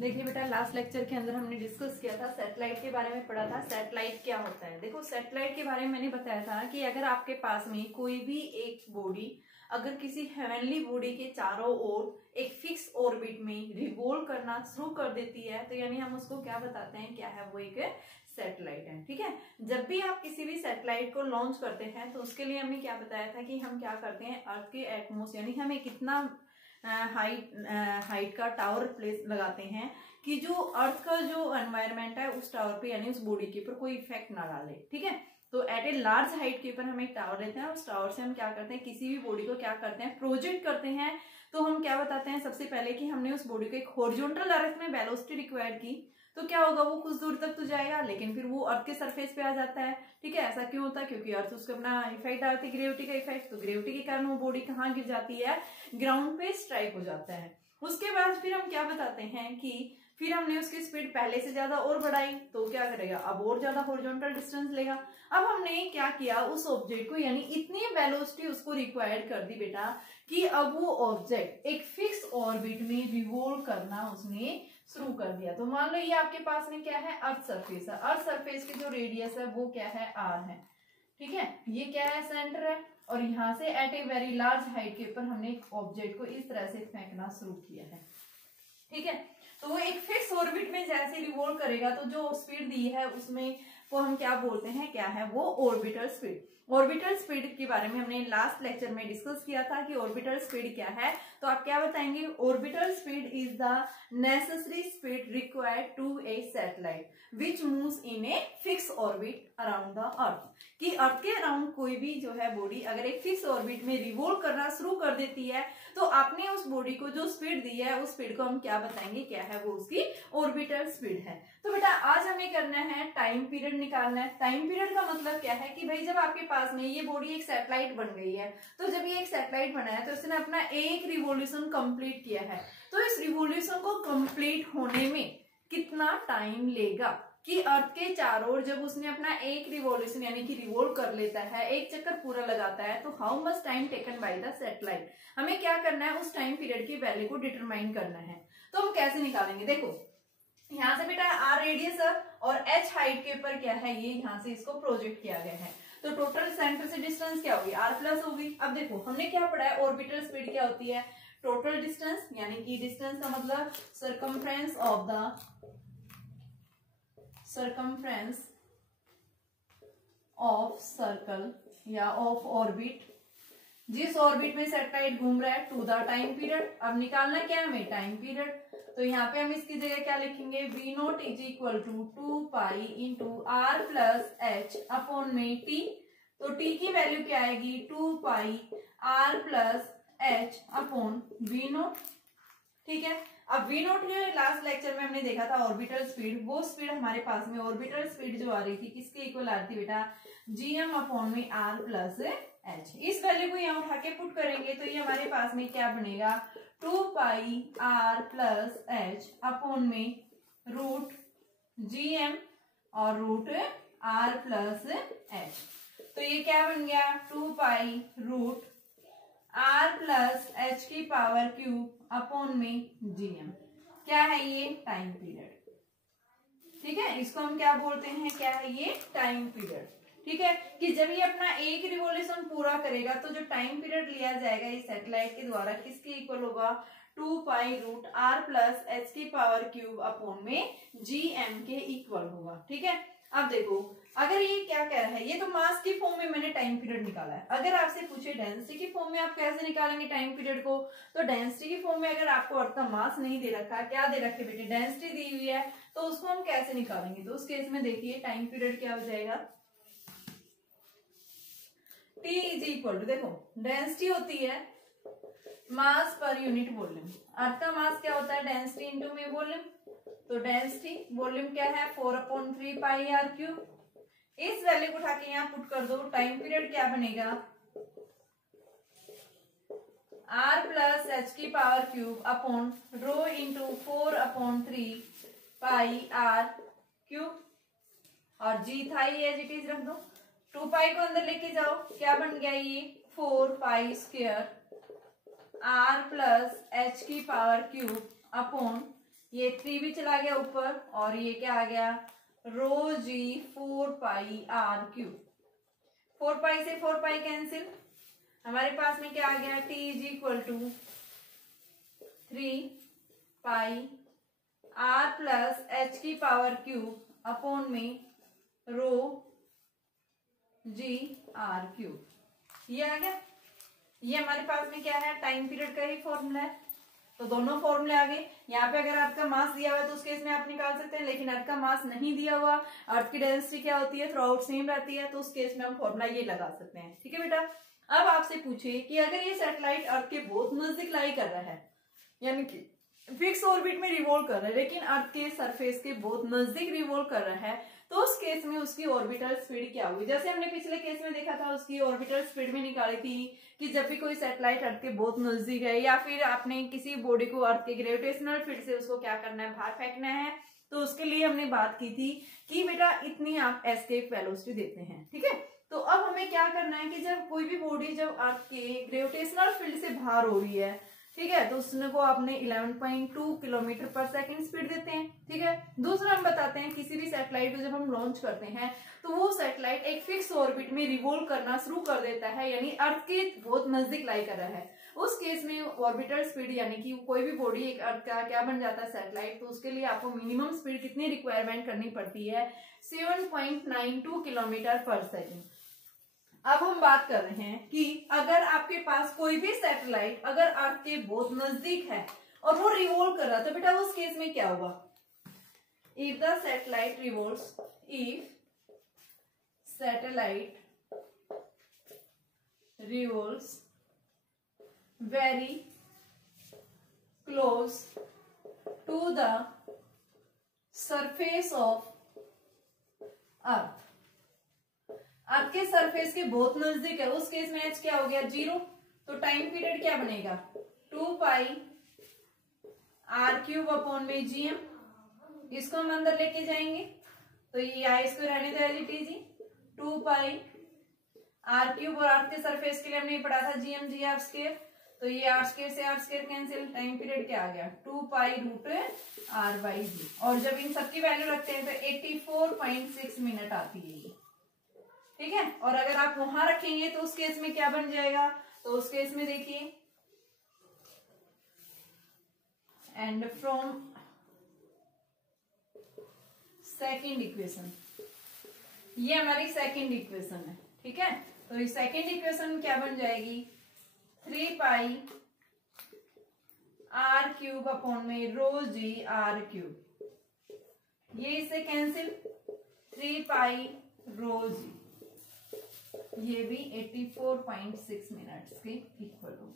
देखिए बेटा, last lecture के अंदर हमने डिस्कस किया था, सैटेलाइट के बारे में पढ़ा था। सैटेलाइट क्या होता है? देखो, सैटेलाइट के बारे में मैंने बताया था कि अगर आपके पास में कोई भी एक बॉडी अगर किसी हेवनली बॉडी के चारों ओर एक फिक्स ऑर्बिट में रिवॉल्व करना शुरू कर देती है, तो यानी हम उसको क्या बताते हैं, क्या है वो, एक सैटेलाइट है। ठीक है। जब भी आप किसी भी सैटेलाइट को लॉन्च करते हैं तो उसके लिए हमें क्या बताया था कि हम क्या करते हैं, अर्थ के एटमॉस्फेयर यानी हमें कितना हाइट का टावर प्लेस लगाते हैं कि जो अर्थ का जो एनवायरनमेंट है उस टावर पे यानी उस बॉडी के ऊपर कोई इफेक्ट ना डाले। ठीक है। तो एट ए लार्ज हाइट के ऊपर हम एक टावर लेते हैं, उस टावर से हम क्या करते हैं, किसी भी बॉडी को क्या करते हैं, प्रोजेक्ट करते हैं। तो हम क्या बताते हैं सबसे पहले कि हमने उस बॉडी को एक हॉरिजॉन्टल डायरेक्शन में वेलोसिटी रिक्वायर्ड की, तो क्या होगा, वो कुछ दूर तक तो जाएगा लेकिन फिर वो अर्थ के सरफेस पे आ जाता है। ठीक है। ऐसा क्यों होता है? क्योंकि अर्थ उसको अपना इफेक्ट डालती है, ग्रेविटी का इफेक्ट। तो ग्रेविटी के कारण वो बॉडी कहाँ गिर जाती है, ग्राउंड पे स्ट्राइक हो जाता है। उसके बाद फिर हम क्या बताते हैं कि फिर हमने उसकी स्पीड पहले से ज्यादा और बढ़ाई, तो क्या करेगा, अब और ज्यादा हॉरिजॉन्टल डिस्टेंस लेगा। अब हमने क्या किया, उस ऑब्जेक्ट को यानी इतनी वेलोसिटी उसको रिक्वायर्ड कर दी बेटा कि अब वो ऑब्जेक्ट एक फिक्स ऑर्बिट में रिवॉल्व करना उसने शुरू कर दिया। तो मान लो ये आपके पास में क्या है, अर्थ सरफेस है। अर्थ सरफेस की जो रेडियस है वो क्या है, आर है। ठीक है। ये क्या है, सेंटर है। और यहाँ से at a very large height के ऊपर हमने एक ऑब्जेक्ट को इस तरह से फेंकना शुरू किया है। ठीक है। तो वो एक फिक्स ऑर्बिट में जैसे रिवॉल्व करेगा तो जो स्पीड दी है उसमें वो हम क्या बोलते हैं, क्या है वो, ऑर्बिटल स्पीड। ऑर्बिटल स्पीड के बारे में हमने लास्ट लेक्चर में डिस्कस किया था कि ऑर्बिटल स्पीड क्या है। तो आप क्या बताएंगे, orbital speed is the necessary speed required to a satellite which moves in a fix orbit around the earth. कि अर्थ के अराउंड कोई भी जो है बॉडी अगर एक फिक्स ऑर्बिट में रिवॉल्व करना शुरू कर देती है तो आपने उस बॉडी को जो स्पीड दी है उस स्पीड को हम क्या बताएंगे, क्या है वो, उसकी ऑर्बिटल स्पीड है। तो बेटा आज हमें करना है टाइम पीरियड निकालना है। टाइम पीरियड का मतलब क्या है कि भाई जब आपके पास में ये बॉडी एक सैटेलाइट बन गई है, तो जब ये एक सैटेलाइट बना है तो उसने अपना एक रिवॉल्यूशन कंप्लीट किया है, तो इस रिवॉल्यूशन को कंप्लीट होने में कितना टाइम लेगा कि अर्थ के चारों ओर जब उसने अपना एक रिवॉल्यूशन यानी कि रिवॉल्व कर लेता है, एक चक्कर पूरा लगाता है, तो how much time taken by the satellite, हमें क्या करना है, उस टाइम पीरियड की वैल्यू को डिटरमाइन करना है। तो हम कैसे निकालेंगे, देखो यहाँ से बेटा आर रेडियस और एच हाइट के ऊपर क्या है, ये यहाँ से इसको प्रोजेक्ट किया गया है। तो टोटल सेंटर से डिस्टेंस क्या होगी, आर प्लस होगी। अब देखो हमने क्या पढ़ा है, ऑर्बिटल स्पीड क्या होती है, टोटल डिस्टेंस यानी कि डिस्टेंस का मतलब circumference of the circumference of circle या ऑफ ऑर्बिट, जिस ऑर्बिट में सैटेलाइट घूम रहा है, टू द टाइम पीरियड। अब निकालना क्या है हमें, टाइम पीरियड। तो यहाँ पे हम इसकी जगह क्या लिखेंगे, v naught is equal to 2 pi into are plus H upon में टी। तो टी की वैल्यू क्या आएगी, 2 pi are plus H upon V naught. ठीक है। अब वी नोट जो लास्ट लेक्चर में हमने देखा था ऑर्बिटल स्पीड, वो स्पीड हमारे पास में ऑर्बिटल स्पीड जो आ रही थी किसके इक्वल आ रही थी बेटा, जीएम अपॉन में आर प्लस एच। इस वैल्यू को यहाँ उठा के पुट करेंगे तो ये हमारे पास में क्या बनेगा, 2 pi are plus H upon में रूट जीएम और रूट आर प्लस एच। तो ये क्या बन गया, 2 pi root r plus H की पावर क्यूब अपॉन में जीएम। क्या है ये, टाइम पीरियड। ठीक है। इसको हम क्या बोलते हैं, क्या है ये, टाइम पीरियड। ठीक है। कि जब ये अपना एक रिवॉल्यूशन पूरा करेगा तो जो टाइम पीरियड लिया जाएगा इस सैटेलाइट के द्वारा किसके इक्वल होगा, 2 pi root r plus H की पावर क्यूब अपॉन में जीएम के इक्वल होगा। ठीक है। अब देखो अगर ये क्या कह रहा है, ये तो मास की फॉर्म में मैंने टाइम पीरियड निकाला है। अगर आपसे पूछे डेंसिटी की फॉर्म में आप कैसे निकालेंगे टाइम पीरियड को, तो डेंसिटी की फॉर्म में अगर आपको अर्थ का मास नहीं दे रखा, क्या दे रखे बेटे, डेंसिटी दी हुई है, तो उसको हम कैसे निकालेंगे। तो उस केस में देखिए टाइम पीरियड क्या हो जाएगा, T इज इक्वल टू, देखो डेंसिटी होती है मास पर यूनिट वॉल्यूम। अर्थ का मास क्या होता है, डेंसिटी इंटू में वॉल्यूम। तो डेंसिटी वॉल्यूम क्या है, 4/3 पाई आर क्यूब। इस वैल्यू को उठा के यहाँ पुट कर दो, टाइम पीरियड क्या बनेगा, आर प्लस एच की power cube upon rho into 4/3 pi r cube. और जी था ये एज इट इज रख दो, 2 पाई को अंदर लेके जाओ, क्या बन गया ये, 4 pi square are plus H की पावर क्यूब अपॉन ये 3 भी चला गया ऊपर, और ये क्या आ गया, रो जी 4 पाई आर क्यूब। 4 पाई से 4 पाई कैंसिल, हमारे पास में क्या आ गया, T is equal to 3 pi are plus H की पावर क्यूब अपॉन में रो जी आर क्यूब। ये आ गया। ये हमारे पास में क्या है, टाइम पीरियड का ही फॉर्मूला है, तो दोनों फॉर्मूले आ गए। यहाँ पे अगर अर्थ का मास दिया हुआ है तो उस केस में आप निकाल सकते हैं, लेकिन अर्थ का मास नहीं दिया हुआ, अर्थ की डेंसिटी क्या होती है, थ्रू आउट सेम रहती है, तो उस केस में हम फॉर्मूला ये लगा सकते हैं। ठीक है बेटा, अब आपसे पूछिए कि अगर ये सैटेलाइट अर्थ के बहुत नजदीक लाई कर रहा है, यानी कि फिक्स ऑर्बिट में रिवॉल्व कर रहा है, लेकिन अर्थ के सरफेस के बहुत नजदीक रिवॉल्व कर रहा है, तो उस केस में उसकी ऑर्बिटल स्पीड क्या हुई। जैसे हमने पिछले केस में देखा था, उसकी ऑर्बिटल स्पीड में निकाली थी कि जब भी कोई सैटेलाइट अर्थ के बहुत नजदीक है, या फिर आपने किसी बॉडी को अर्थ के ग्रेविटेशनल फील्ड से उसको क्या करना है, बाहर फेंकना है, तो उसके लिए हमने बात की थी कि बेटा इतनी आप एस्केप वेलोसिटी देते हैं। ठीक है, तो अब हमें क्या करना है कि जब कोई भी बॉडी जब अर्थ के ग्रेविटेशनल फील्ड से बाहर हो रही है, ठीक है, तो उसने को आपने 11.2 किलोमीटर पर सेकंड स्पीड देते हैं। ठीक है, दूसरा हम बताते हैं किसी भी सैटेलाइट को जब हम लॉन्च करते हैं तो वो सैटेलाइट एक फिक्स ऑर्बिट में रिवॉल्व करना शुरू कर देता है, यानी अर्थ के बहुत नजदीक लाई कर रहा है। उस केस में ऑर्बिटल स्पीड, यानी कि कोई भी बॉडी एक अर्थ का क्या बन जाता है, सैटेलाइट, तो उसके लिए आपको मिनिमम स्पीड कितनी रिक्वायरमेंट करनी पड़ती है, 7.92 किलोमीटर पर सेकेंड। अब हम बात कर रहे हैं कि अगर आपके पास कोई भी सैटेलाइट अगर अर्थ के बहुत नजदीक है और वो रिवॉल्व कर रहा है, तो बेटा उस केस में क्या होगा, if the satellite revolves, if satellite revolves very close to the surface of earth, earth के सरफेस के बहुत नजदीक है, उस केस में एच क्या हो गया, 0, तो टाइम पीरियड क्या बनेगा, 2 पाई आर क्यूब अपॉन में जीएम, इसको हम अंदर लेके जाएंगे तो ये आई इसको रहने दो as it is, 2 pi r cube, और अर्थ के सरफेस के लिए हमने पढ़ा था जीएम जी आर स्क्वायर, तो ये आर स्क्वायर से r square cancel, time period क्या आ गया, 2 pi root r by g, और जब इन सबकी वैल्यू रखते हैं तो 84.6 मिनट आती है ये। ठीक है, और अगर आप वहां रखेंगे तो उस केस में क्या बन जाएगा, तो उस केस में देखिए, एंड फ्रॉम सेकेंड इक्वेशन, ये हमारी सेकेंड इक्वेशन है। ठीक है, तो इस सेकेंड इक्वेशन क्या बन जाएगी, 3 पाई आर क्यूब अपॉन में रो जी आर क्यूब, ये इससे कैंसिल, 3 पाई रो जी, ये भी 84.6 मिनट्स के इक्वल हो।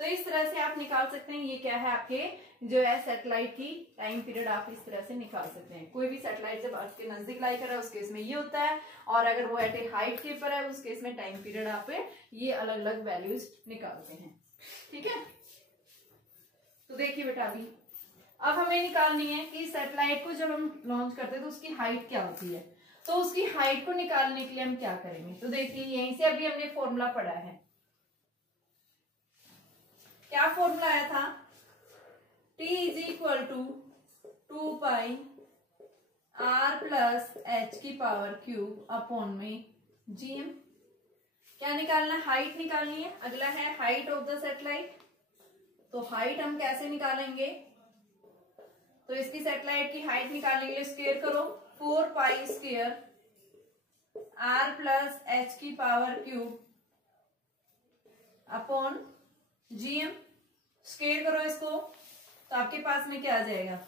तो इस तरह से आप निकाल सकते हैं, ये क्या है आपके जो है सैटेलाइट की टाइम पीरियड, आप इस तरह से निकाल सकते हैं। कोई भी सैटेलाइट जब अर्थ के नजदीक लाई कर रहा है उस केस में ये होता है, और अगर वो एट ए हाइट के ऊपर है उस केस में टाइम पीरियड आप ये अलग अलग वैल्यूज निकालते हैं। ठीक है, तो देखिए बेटा अभी अब हमें निकालनी है कि सैटेलाइट को जब हम लॉन्च करते हैं तो उसकी हाइट क्या होती है, तो उसकी हाइट को निकालने के लिए हम क्या करेंगे, तो देखिए यहीं से अभी हमने फॉर्मूला पढ़ा है, क्या फॉर्मूला आया था, T is equal to 2 pi are plus H की पावर क्यूब अपॉन में जीएम। क्या निकालना है, हाइट निकालनी है। अगला है हाइट ऑफ द सैटेलाइट, तो हाइट हम कैसे निकालेंगे, तो इसकी सैटेलाइट की हाइट निकालने के लिए स्क्वायर करो, 4 pi square are plus H की power cube upon GM, square करो इसको, तो आपके पास में क्या आ जाएगा,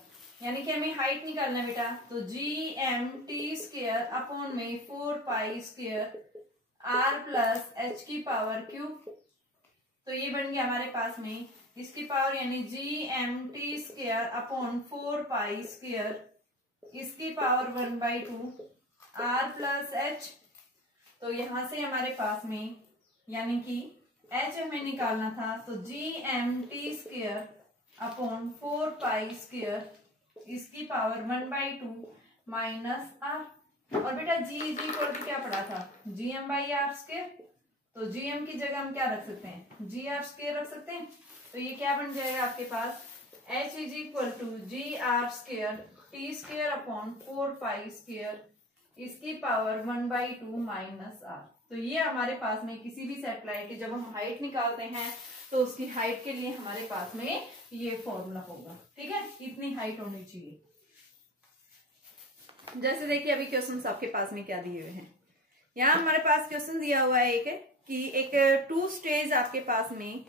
यानी कि हमें हाइट निकालना है बेटा, तो G M T square upon में 4 pi square are plus H की पावर क्यूब, तो ये बन गया हमारे पास में इसकी पावर, यानी G M T square upon 4 pi square इसकी पावर 1/2 आर प्लस एच, तो यहां से हमारे पास में यानी कि एच हमें निकालना था, तो G M T square upon 4 pi square इसकी पावर 1/2 माइनस आर, और बेटा जी इक्वल टू क्या पढ़ा था, G M by r square, तो जी एम की जगह हम क्या रख सकते हैं, जी आर स्क्वायर रख सकते हैं, तो ये क्या बन जाएगा आपके पास H is equal to GR² T² upon 4π² इसकी पावर 1/2 माइनस R। तो ये हमारे पास में किसी भी सैटेलाइट की जब हम हाइट निकालते हैं तो उसकी हाइट के लिए हमारे पास में ये फॉर्मूला होगा, ठीक है, इतनी हाइट होनी चाहिए। जैसे देखिए अभी क्वेश्चन आपके पास में क्या दिए हुए हैं, यहाँ हमारे पास क्वेश्चन दिया हुआ है एक 2 स्टेज आपके पास में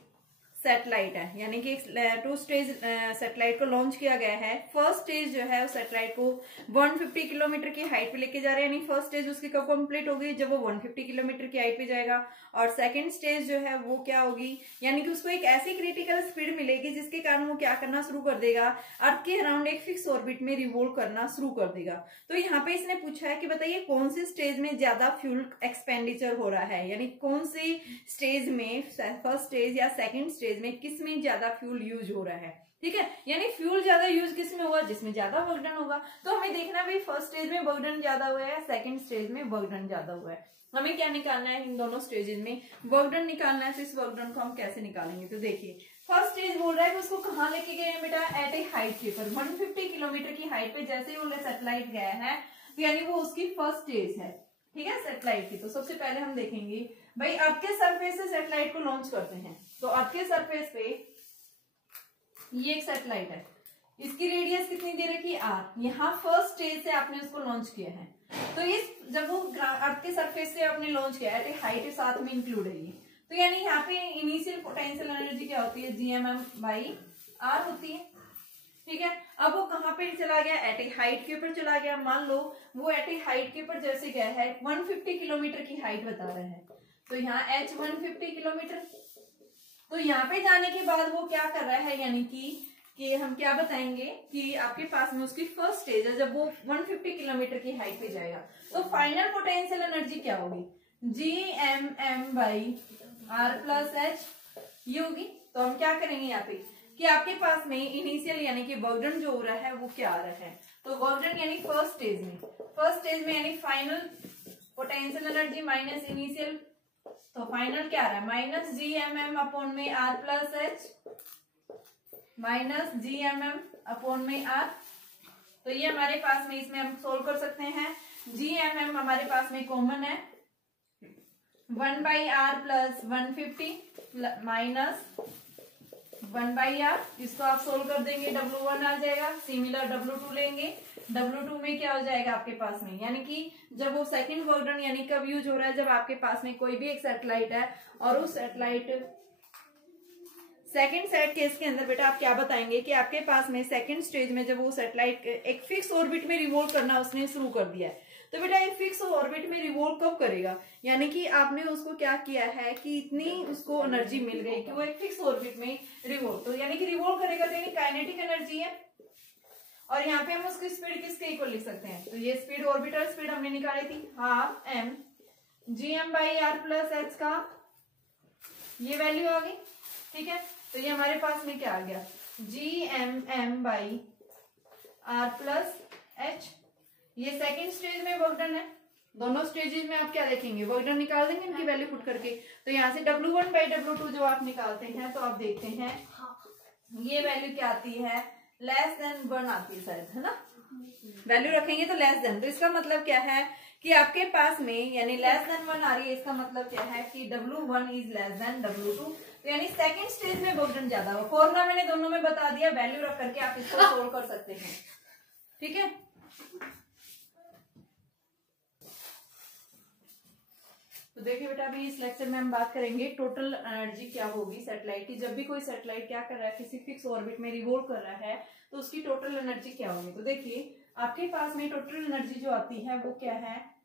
सैटेलाइट है, यानी कि 2 स्टेज सैटेलाइट को लॉन्च किया गया है। फर्स्ट स्टेज जो है उस सैटेलाइट को 150 किलोमीटर की हाइट पे लेके जा रहे हैं, यानी फर्स्ट स्टेज उसकी कब कंप्लीट होगी, जब वो 150 किलोमीटर की हाइट पे जाएगा। और सेकंड स्टेज जो है वो क्या होगी, यानी कि उसको एक ऐसी क्रिटिकल स्पीड मिलेगी जिसके कारण वो क्या करना शुरू कर देगा, अर्थ के अराउंड एक फिक्स ऑर्बिट में रिवॉल्व करना शुरू कर देगा। तो यहाँ पे इसने पूछा है कि बताइए कौन सी स्टेज में ज्यादा फ्यूल एक्सपेंडिचर हो रहा है, यानी कौन सी स्टेज में, फर्स्ट स्टेज या सेकंड स्टेज में किस में ज्यादा फ्यूल यूज हो रहा है, ठीक है, यानी फ्यूल ज्यादा यूज किस में होगा, जिसमें ज्यादा वर्क डन होगा। तो हमें देखना भाई फर्स्ट स्टेज में वर्क डन ज्यादा हुआ है, सेकंड स्टेज में वर्क डन ज्यादा हुआ है। हमें क्या निकालना है, इन दोनों स्टेजेस में वर्क डन निकालना है। तो इस वर्क डन को हम कैसे निकालेंगे, तो देखिए फर्स्ट स्टेज बोल रहा है कि उसको कहाँ लेके गए हैं बेटा, एट ए हाइट के ऊपर 150 किलोमीटर की हाइट पे जैसे ही वो सैटेलाइट गया है, तो यानी वो उसकी फर्स्ट स्टेज है, ठीक है, सैटेलाइट की। तो सबसे पहले हम देखेंगे भाई अर्थ के सरफेस से सैटेलाइट को लॉन्च करते हैं। तो अर्थ के सरफेस पे ये एक सैटेलाइट है, इसकी रेडियस कितनी दे रखी है, R। यहाँ फर्स्ट स्टेज से आपने उसको लॉन्च किया है, तो इस जब वो अर्थ के सरफेस से आपने लॉन्च किया है, हाइट साथ में इंक्लूड है ये, तो यानी यहाँ पे इनिशियल पोटेंशियल एनर्जी क्या होती है, Gmm/R होती है, ठीक है। अब वो कहाँ पे चला गया, एट ए हाइट के ऊपर चला गया। मान लो वो एट ए हाइट के ऊपर जैसे गया है 150 किलोमीटर की हाइट बता रहा है, तो यहाँ H 150 किलोमीटर। तो यहाँ पे जाने के बाद वो क्या कर रहा है, यानी कि हम क्या बताएंगे कि आपके पास में उसकी फर्स्ट स्टेज है जब वो 150 किलोमीटर की हाइट पे जाएगा, तो फाइनल पोटेंशियल एनर्जी क्या होगी, Gmm/R+H ये होगी। तो हम क्या करेंगे यहाँ पे कि आपके पास में इनिशियल यानी कि वर्क डन जो हो रहा है वो क्या आ रहा है, तो वर्क डन यानी फर्स्ट स्टेज में यानी final potential energy minus initial, तो फाइनल क्या आ रहा है, -Gmm/R+H माइनस Gmm/R। तो ये हमारे पास में, इसमें हम सोल्व कर सकते हैं। Gmm हमारे पास में कॉमन है, 1/R + 150 माइनस 1/R, इसको आप सोल्व कर देंगे, W1 आ जाएगा। सिमिलर W2 लेंगे, W2 में क्या हो जाएगा आपके पास में, यानी कि जब वो सेकंड वर्क डन यानी कब यूज हो रहा है, जब आपके पास में कोई भी एक सैटेलाइट है और उस सैटेलाइट सेकंड सेट केस के अंदर बेटा आप क्या बताएंगे कि आपके पास में सेकंड स्टेज में जब वो सैटेलाइट एक फिक्स ऑर्बिट में रिवॉल्व करना उसने शुरू कर दिया है, तो बेटा एक फिक्स ऑर्बिट में रिवॉल्व कब करेगा, यानी कि आपने उसको क्या किया है कि इतनी उसको एनर्जी मिल गई कि वो एक फिक्स ऑर्बिट में रिवॉल्व, तो यानी कि रिवॉल्व करेगा, तो यानी काइनेटिक एनर्जी है। और यहाँ पे हम उसकी स्पीड किसके इक्वल लिख सकते हैं, तो ये स्पीड ऑर्बिटल स्पीड हमने निकाली थी 12m Gm/R+H का ये वैल्यू आ गई, ठीक है। तो ये हमारे पास में क्या आ गया, Gmm/R+H। ये सेकंड स्टेज में वर्क डन है, दोनों स्टेजेस में आप क्या देखेंगे, वर्क डन निकाल देंगे इनकी वैल्यू पुट करके। तो यहाँ से W1/W2 जो आप निकालते हैं, तो आप देखते हैं ये वैल्यू क्या आती है, <1 आती है शायद, है ना, वैल्यू रखेंगे तो <। तो इसका मतलब क्या है कि आपके पास में यानी <1 आ रही है, इसका मतलब क्या है कि W1 इज W2। तो यानी सेकंड स्टेज में वर्क डन ज्यादा हो। फॉर्मूला मैंने दोनों में बता दिया, वैल्यू रख करके आप इसको सोल्व कर सकते हैं, ठीक है। तो देखिए बेटा अभी इस लेक्चर में हम बात करेंगे टोटल एनर्जी क्या होगी सैटेलाइट की। जब भी कोई सैटेलाइट क्या कर रहा है, किसी फिक्स ऑर्बिट में रिवॉल्व कर रहा है, तो उसकी टोटल एनर्जी क्या होगी। तो देखिए आपके पास में टोटल एनर्जी जो आती है वो क्या है,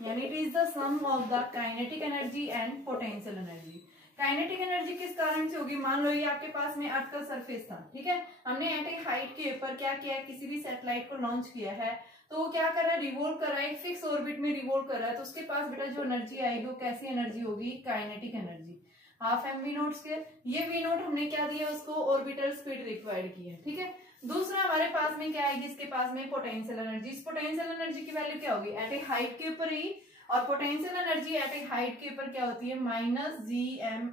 यानी it is the sum of the kinetic energy and potential energy. Kinetic energy किस कारण से होगी, मान लो ये आपके पास में अर्थ का सरफेस था, ठीक है, हमने एट ए हाइट के ऊपर क्या किया है, किसी भी सैटेलाइट को लॉन्च किया है, तो वो क्या कर रहा है, रिवॉल्व कर रहा है, एक फिक्स ऑर्बिट में रिवॉल्व कर रहा है, तो उसके पास बेटा जो एनर्जी आएगी वो कैसी एनर्जी होगी, काइनेटिक एनर्जी, 12mv²। ये v0 हमने क्या दिया उसको, ऑर्बिटल स्पीड रिक्वायर्ड की है, ठीक है। दूसरा हमारे पास में क्या आएगी, इसके पास में पोटेंशियल एनर्जी। इस पोटेंशियल एनर्जी की वैल्यू क्या होगी, एट ए हाइट के ऊपर ही, और potential energy at a height के ऊपर क्या होती है, -Gmm/R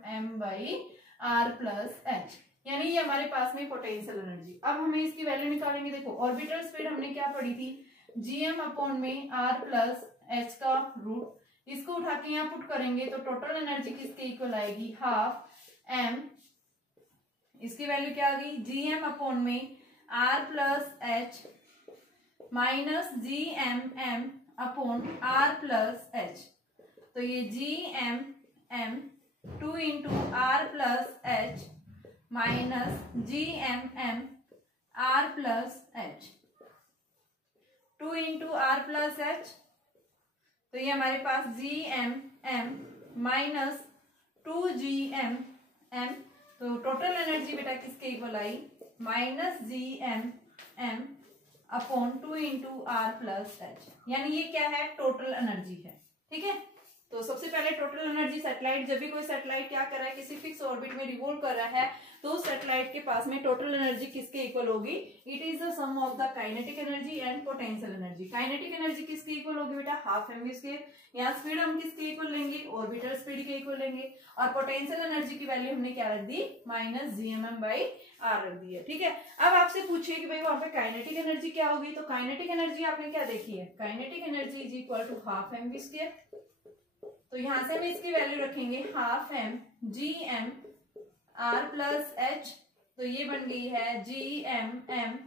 आर प्लस एच, यानी ये हमारे पास में पोटेंशियल एनर्जी। अब हमें इसकी वैल्यू निकालेंगे। देखो ऑर्बिटल स्पीड हमने क्या पढ़ी थी, जीएम अपॉन में आर प्लस एच का रूट, इसको उठा के यहाँ पुट करेंगे तो टोटल एनर्जी किसके इक्वल आएगी, हाफ एम, इसकी वैल्यू क्या आ गई, जीएम अपॉन में r plus H minus G M M upon r plus h, तो ये G M m 2 into are plus H minus G M m r plus h, 2 into are plus h, तो ये हमारे पास G M M minus 2 G M M, तो total energy बेटा किसके equal आई, minus G M M upon 2 into are plus H, यानी ये क्या है, टोटल एनर्जी है। ठीक है, तो सबसे पहले टोटल एनर्जी सैटेलाइट, जब भी कोई सैटेलाइट क्या कर रहा है, किसी फिक्स ऑर्बिट में रिवॉल्व कर रहा है, तो सैटेलाइट के पास में टोटल एनर्जी किसके इक्वल होगी, it is the sum of the kinetic energy and potential energy. Kinetic energy किसके इक्वल होगी बेटा, हाफ एमवी स्क्वायर, यहाँ स्पीड हम किसके इक्वल लेंगे, ऑर्बिटल स्पीड के इक्वल लेंगे, और पोटेंशियल एनर्जी की वैल्यू हमने क्या रख दी, माइनस जीएमएम बाई आर रख दी है। ठीक है, अब आपसे पूछिए कि भाई वहां पे काइनेटिक एनर्जी क्या होगी, तो काइनेटिक एनर्जी आपने क्या देखी है, kinetic energy is equal to half m v square, तो यहां से हम इसकी वैल्यू रखेंगे half m G M r plus h, तो ये बन गई है G M M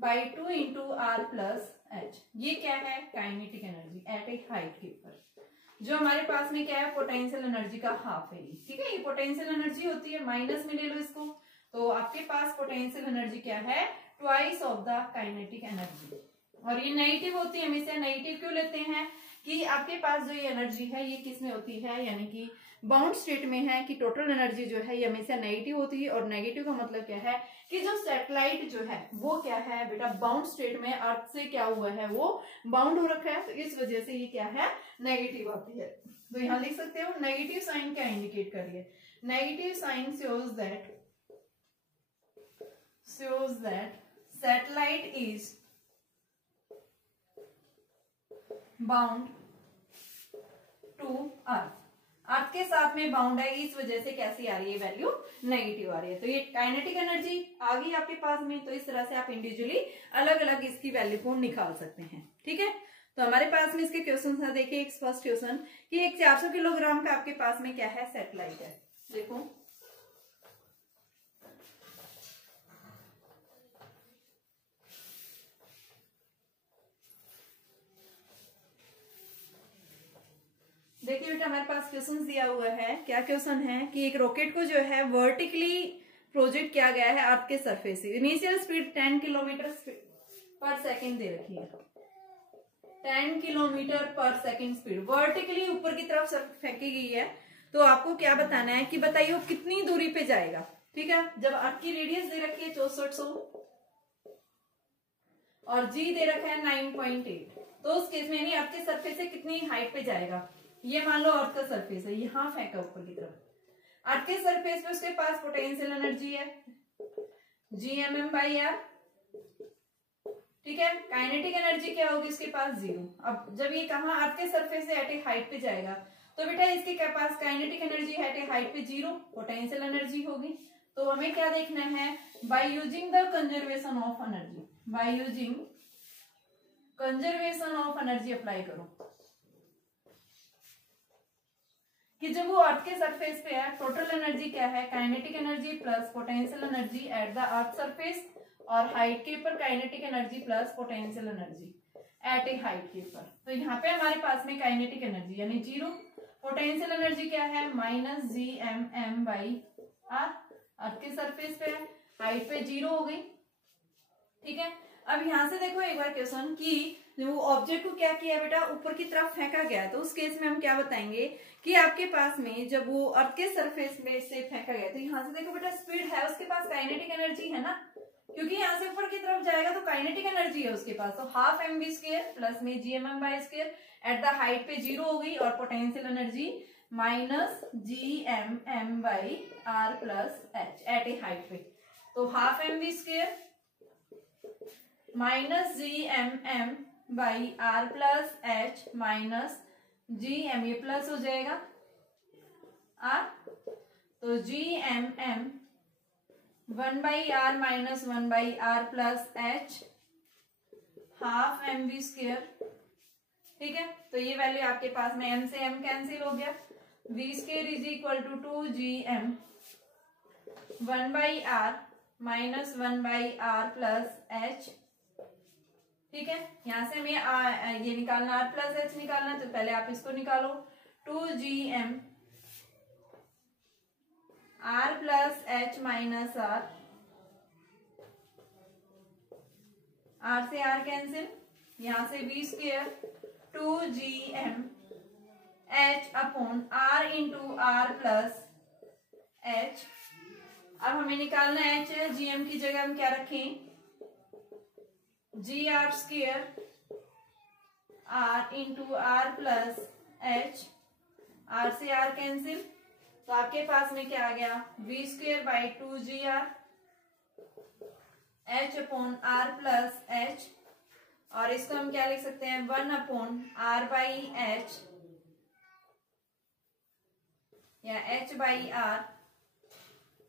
by 2 into are plus h. ये क्या है, kinetic energy at a height के ऊपर, जो हमारे पास में क्या है, पोटेंशियल एनर्जी का हाफ है। ठीक है, ये पोटेंशियल एनर्जी होती है, माइनस में ले लो इसको, तो आपके पास पोटेंशियल एनर्जी क्या है, twice of the kinetic energy, और ये नेगेटिव होती है, हमेशा नेगेटिव क्यों लेते हैं, कि आपके पास जो ये एनर्जी है ये किस में होती है, यानी कि बाउंड स्टेट में है, कि टोटल एनर्जी जो है ये हमेशा नेगेटिव होती है, और नेगेटिव का मतलब क्या है कि जो सैटेलाइट जो है वो क्या है बेटा, बाउंड स्टेट में अर्थ से क्या हुआ है, वो बाउंड हो रखा है, तो इस वजह से ये क्या है, नेगेटिव आती है। तो यहाँ लिख सकते हो नेगेटिव साइन क्या इंडिकेट करिए, negative sign shows that satellite is bound to earth, earth के साथ में बाउंड है, इस वजह से कैसी आ रही है, वैल्यू नेगेटिव आ रही है। तो ये काइनेटिक एनर्जी आ गई आपके पास में, तो इस तरह से आप इंडिविजुअली अलग अलग इसकी वैल्यू को निकाल सकते हैं। ठीक है, तो हमारे पास में इसके क्वेश्चन है। देखिए एक फर्स्ट क्वेश्चन कि एक 400 किलोग्राम का आपके पास में क्या है, सैटेलाइट है। देखो देखिए बेटा हमारे पास क्वेश्चन दिया हुआ है, क्या क्वेश्चन है कि एक रॉकेट को जो है वर्टिकली प्रोजेक्ट किया गया है अर्थ के सरफेस से, इनिशियल स्पीड 10 किलोमीटर पर सेकेंड दे रखी है, 10 किलोमीटर पर सेकेंड स्पीड वर्टिकली ऊपर की तरफ फेंकी गई है। तो आपको क्या बताना है कि बताइए वो कितनी दूरी पे जाएगा। ठीक है, जब अर्थ की रेडियस दे रखी है 6400 और जी दे रखा है 9.8, तो उस केस में अर्थ के सरफेस से कितनी हाइट पे जाएगा, ये मान लो अर्थ का सरफेस है, यहां फेंका ऊपर की तरफ, अर्थ के सरफेस पे उसके पास पोटेंशियल एनर्जी है जीएमएम बाई आर। ठीक है, काइनेटिक एनर्जी क्या होगी उसके पास, 0। अब जब ये कहा अर्थ के सरफेस से एट ए हाइट पे जाएगा, तो बेटा इसके पास kinetic energy at a height पे 0, पोटेंशियल एनर्जी होगी। तो हमें क्या देखना है, by using the conservation of energy, by using conservation of energy apply करो, कि जब वो अर्थ के सरफेस पे है, टोटल एनर्जी क्या है, kinetic energy plus potential energy at the earth surface, और हाइट के ऊपर kinetic energy plus potential energy at a height के ऊपर। तो यहाँ पे हमारे पास में काइनेटिक एनर्जी यानी 0, पोटेंशियल एनर्जी क्या है, minus G M M by R, earth के सरफेस पे है, हाइट पे 0 हो गई। ठीक है, अब यहाँ से देखो एक बार क्वेश्चन कि वो ऑब्जेक्ट को क्या किया बेटा, ऊपर की तरफ फेंका गया, तो उस केस में हम क्या बताएंगे कि आपके पास में जब वो अर्थ के सरफेस में से फेंका गया, तो यहाँ से देखो बेटा स्पीड है उसके पास, काइनेटिक एनर्जी है ना, क्योंकि यहाँ से ऊपर की तरफ जाएगा तो काइनेटिक एनर्जी है उसके पास, तो half M V square plus में G M M by square at the height पे 0 हो गई, और potential energy minus G M M by R plus H at a height पे, तो half M V square minus G M M by R plus H minus G M, ये plus हो जाएगा R, तो GMM 1/r minus 1/r plus h हाफ mv²। ठीक है, तो ये वैल्यू आपके पास में m से m कैंसिल हो गया, v² is equal to 2gm 1/r minus 1/r plus h। ठीक है, यहां से हमें ये निकालना r प्लस h निकालना, तो पहले आप इसको निकालो। 2gm r plus h minus r से r कैंसिल, यहां से v² 2gm h upon r into r plus h। अब हमें निकालना है h, gm की जगह हम क्या रखें, gr² r into r plus h, r से r कैंसिल, तो आपके पास में क्या आ गया, v²/2gr h upon r plus h, और इसको हम क्या लिख सकते हैं, 1/r/h या h/r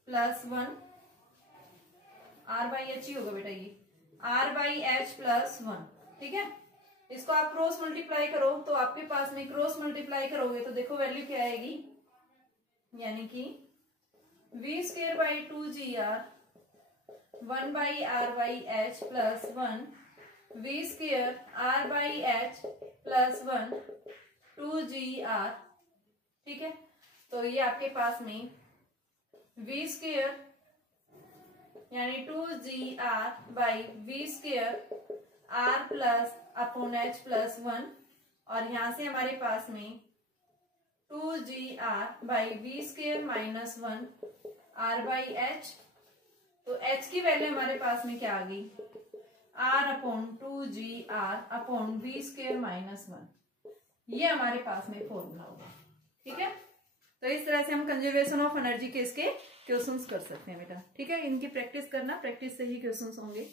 प्लस 1, r/h ही होगा बेटा, ये r/h प्लस 1। ठीक है, इसको आप क्रॉस मल्टीप्लाई करो, तो आपके पास में क्रॉस मल्टीप्लाई करोगे तो देखो वैल्यू क्या आएगी, यानी कि v²/2gr 1/r/h plus 1 v²r/h plus 1 2gr। ठीक है, तो ये आपके पास में v² यानी 2gr/v² r plus upon h plus 1, और यहां से हमारे पास में 2gr/v² माइनस 1 r/h, तो h की वैल्यू हमारे पास में क्या आ गई, r upon 2gr upon v² minus 1। ये हमारे पास में फॉर्मूला होगा। ठीक है, तो इस तरह से हम कंजर्वेशन ऑफ एनर्जी के इसके क्वेश्चंस कर सकते हैं बेटा। ठीक है, इनकी प्रैक्टिस करना, प्रैक्टिस से ही क्वेश्चंस होंगे।